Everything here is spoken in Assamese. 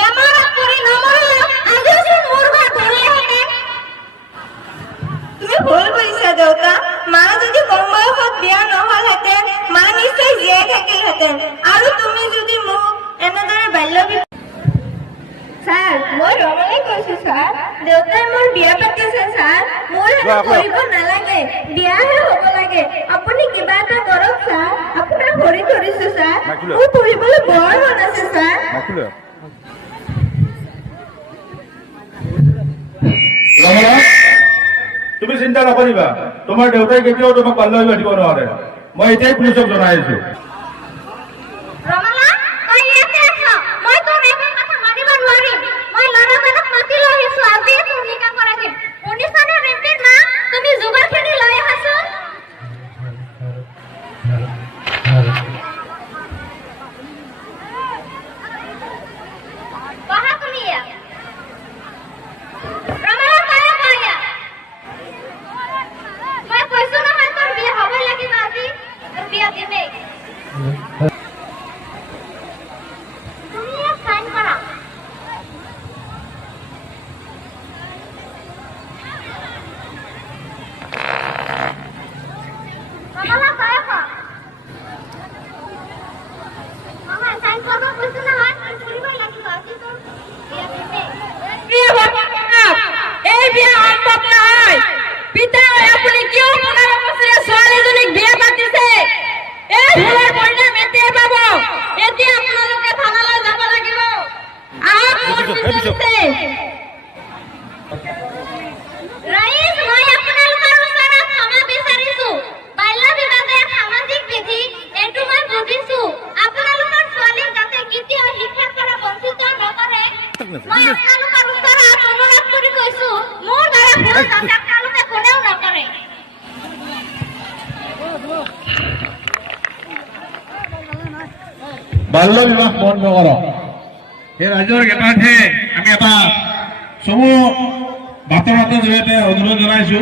বেমাৰত পৰি নমৰিলে আজিচোন মোৰ ঘৰ ধৰিলেহেঁতেন। তুমি ভুল বুজিছা দেউতা। মা যদি কম বয়সত বিয়া নহলহেঁতেন মা নিশ্চয় জীয়াই থাকিলহেঁতেন। আৰু তুমি যদি মোক এনেদৰে বাল্য ছাৰ, মই ৰমণে কৈছো ছাৰ। দেউতাই মোৰ বিয়া পাতিছে ছাৰ। মোৰ সেইটো কৰিব নালাগে, বিয়াহে হ'ব লাগে। আপুনি কিবা এটা কৰক ছাৰ। আপোনাৰ ভৰি ধৰিছো ছাৰ। মোৰ পঢ়িবলৈ বৰ মন আছে ছাৰ। তুমি চিন্তা নকৰিবা, তোমাৰ দেউতাই কেতিয়াও তোমাক বাল্য বিবাহ দিব নোৱাৰে। মই এতিয়াই পুলিচক জনাই আছো। বাল্য বিবাহ বন্ধ কৰক। এই ৰাজ্যৰ জ্ঞাতাৰ্থে আমি এটা চমু বাৰ্তাবাৰ্তাৰ জৰিয়তে অনুৰোধ জনাইছো।